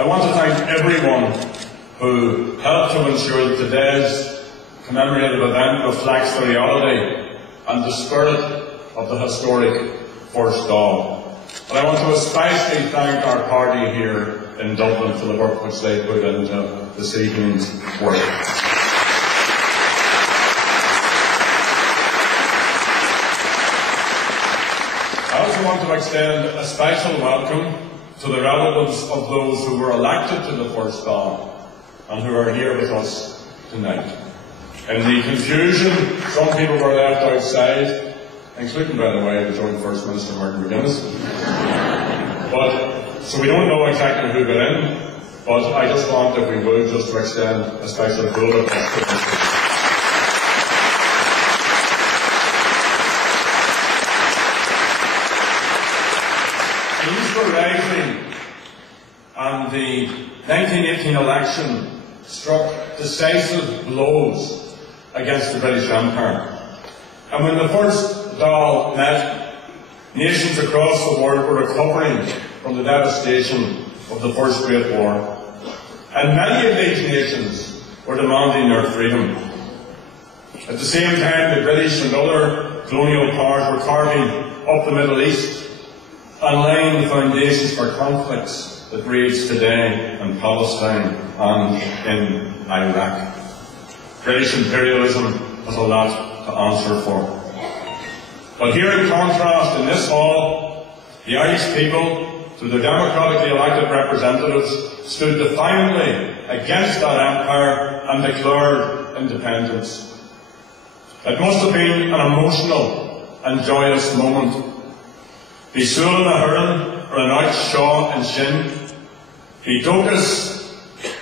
I want to thank everyone who helped to ensure that today's commemorative event reflects the reality and the spirit of the historic First Dáil. And I want to especially thank our party here in Dublin for the work which they put into this evening's work. I also want to extend a special welcome to the relatives of those who were elected to the First Dáil and who are here with us tonight. In the confusion, some people were left outside, including, by the way, the Joint First Minister Martin McGuinness. So we don't know exactly who got in, but I just want, if we would, just to extend a special vote of thanks. Were rising, and the 1918 election struck decisive blows against the British Empire. And when the First Dáil met, nations across the world were recovering from the devastation of the First Great War. And many of these nations were demanding their freedom. At the same time, the British and other colonial powers were carving up the Middle East and laying the foundations for conflicts that rage today in Palestine and in Iraq. British imperialism has a lot to answer for. But here in contrast, in this hall, the Irish people, through their democratically elected representatives, stood defiantly against that empire and declared independence. It must have been an emotional and joyous moment. Bhí súil na hurran ar an áit seo in Sinn, bhí dóchas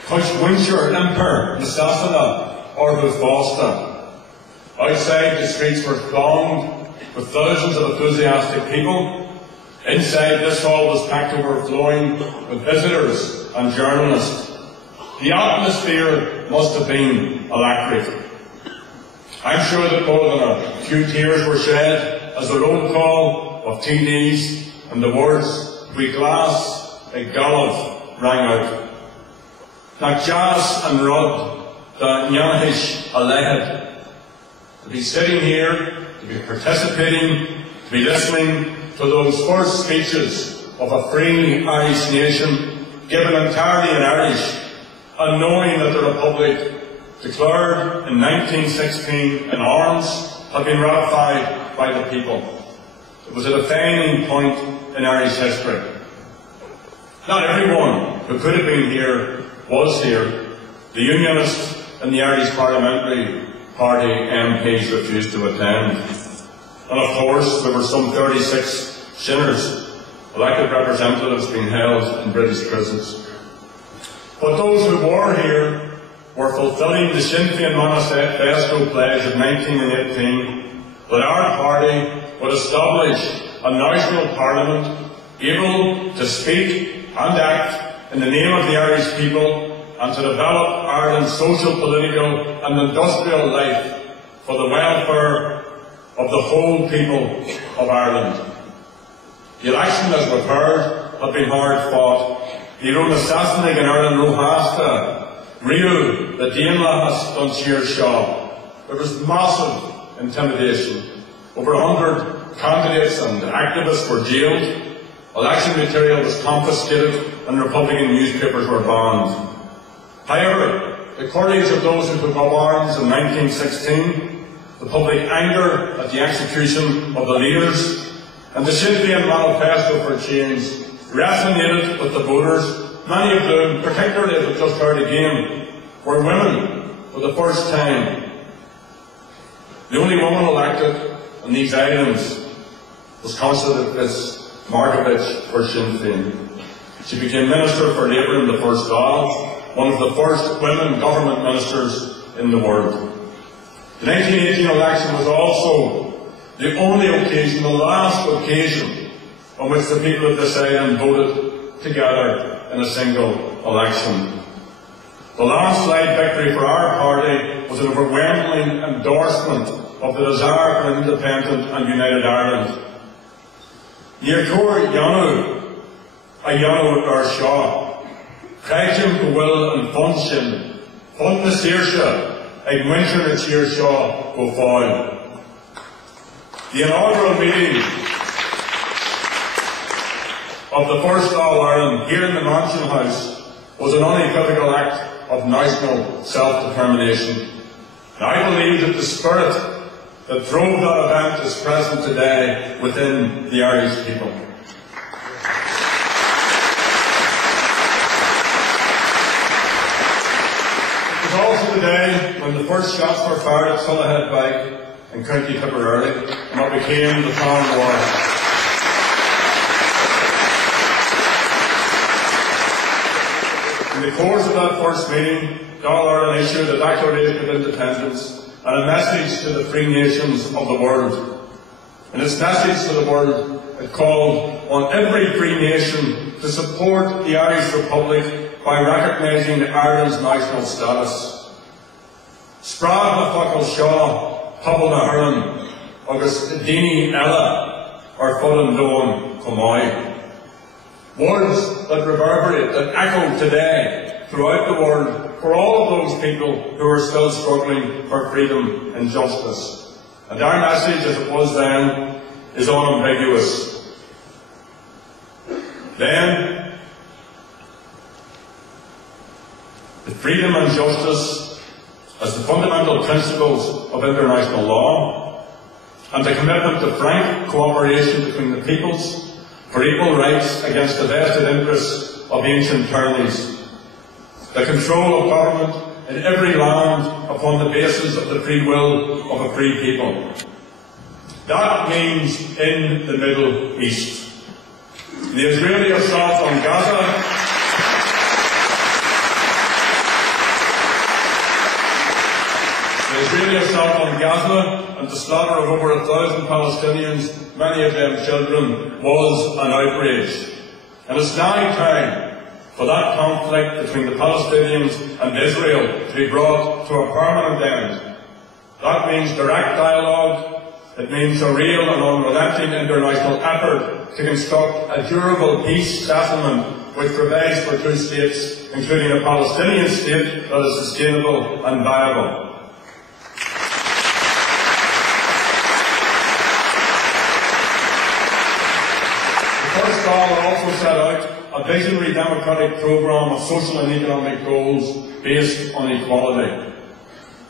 chuid winsear impar na Sasana or who fásta. Outside, the streets were thronged with thousands of enthusiastic people. Inside, this hall was packed overflowing with visitors and journalists. The atmosphere must have been electric. I'm sure that more than a few tears were shed as the roll call of TDs and the words "We glass a Gallup" rang out. Nach jazz and rod da nyahish alehed. To be sitting here, to be participating, to be listening to those first speeches of a free Irish nation, given entirely in Irish, and knowing that the Republic, declared in 1916 in arms, had been ratified by the people. It was a defining point in Irish history. Not everyone who could have been here was here. The Unionists and the Irish Parliamentary Party MPs refused to attend. And of course, there were some 36 Sinners, elected representatives, being held in British prisons. But those who were here were fulfilling the Sinn Féin Manifesto pledge of 1918 that our party would establish a national parliament able to speak and act in the name of the Irish people and to develop Ireland's social, political and industrial life for the welfare of the whole people of Ireland. The election, as we've heard, had been hard fought. The Rona Sassanig and Ireland Rohasta, Rio, the Danelahas Dunshir Shaw. There was massive intimidation. Over 100 candidates and activists were jailed, election material was confiscated, and Republican newspapers were banned. However, the courage of those who took up arms in 1916, the public anger at the execution of the leaders, and the Sinn Féin Manifesto for Change resonated with the voters, many of whom, particularly as we've just heard again, were women for the first time. The only woman elected on these islands was Constance Markovich for Sinn Féin. She became Minister for Labour in the First Dáil, one of the first women government ministers in the world. The 1918 election was also the only occasion, the last occasion, on which the people of this island voted together in a single election. The landslide victory for our party was an overwhelming endorsement of the desire for an independent and united Ireland. Níor Yanu, a Yanu ar Shaw, Chaitim go bhfuil an fund sin, fund na saoirse, ag muintir na tír seo go fáil. The inaugural meeting of the first All-Ireland here in the Mansion House was an unequivocal act of national self-determination. And I believe that the spirit that drove that event is present today within the Irish people. It was also the day when the first shots were fired at Sullihead Bike in County Tipperary, and what became the Town War. In the course of that first meeting, All-Ireland issued a Declaration of Independence and a message to the free nations of the world. In its message to the world, it called on every free nation to support the Irish Republic by recognising Ireland's national status. Správ na focail seo, pobal na hurran, agus daoine eile ar fud an dóin chomh. Words that reverberate, that echo today throughout the world for all of those people who are still struggling for freedom and justice. And our message, as it was then, is unambiguous. Then, the freedom and justice as the fundamental principles of international law, and the commitment to frank cooperation between the peoples for equal rights against the vested interests of ancient tyrannies, the control of government in every land upon the basis of the free will of a free people. That means in the Middle East. The Israeli assault on Gaza and the slaughter of over 1,000 Palestinians, many of them children, was an outrage. And it's now time for that conflict between the Palestinians and Israel to be brought to a permanent end. That means direct dialogue. It means a real and unrelenting international effort to construct a durable peace settlement which provides for two states, including a Palestinian state that is sustainable and viable. Also set out a visionary democratic programme of social and economic goals based on equality.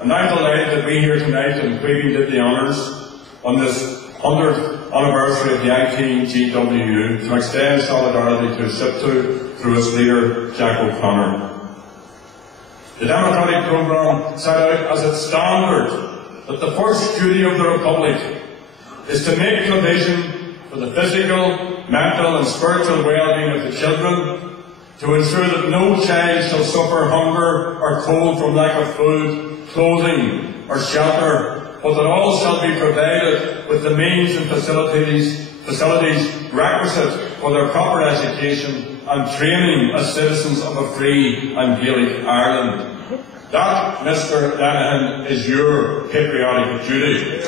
And I'm delighted that we here tonight in Queeving did the honours on this 100th anniversary of the ITGWU to extend solidarity to SIPTU through its leader, Jack O'Connor. The democratic programme set out as its standard that the first duty of the Republic is to make provision for the physical, mental and spiritual well-being of the children, to ensure that no child shall suffer hunger or cold from lack of food, clothing or shelter, but that all shall be provided with the means and facilities requisite for their proper education and training as citizens of a free and Gaelic Ireland. That, Mr. Lenihan, is your patriotic duty.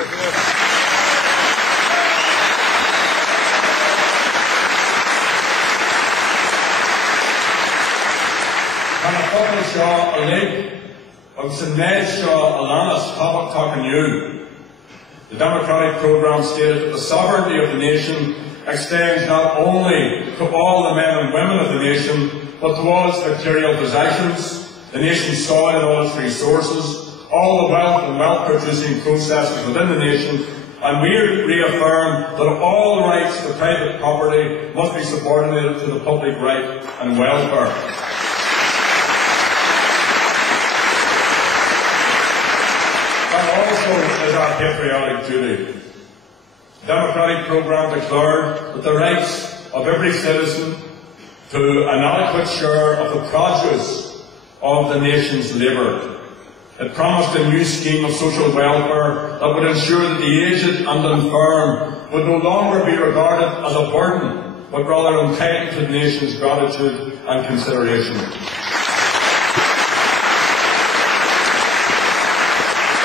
The democratic programme stated that the sovereignty of the nation extends not only to all the men and women of the nation, but to all its material possessions, the nation's soil and all its resources, all the wealth and wealth-producing processes within the nation, and we reaffirm that all rights to private property must be subordinated to the public right and welfare. That also is our patriotic duty. The democratic programme declared that the rights of every citizen to an adequate share of the produce of the nation's labour. It promised a new scheme of social welfare that would ensure that the aged and infirm would no longer be regarded as a burden, but rather entitled to the nation's gratitude and consideration.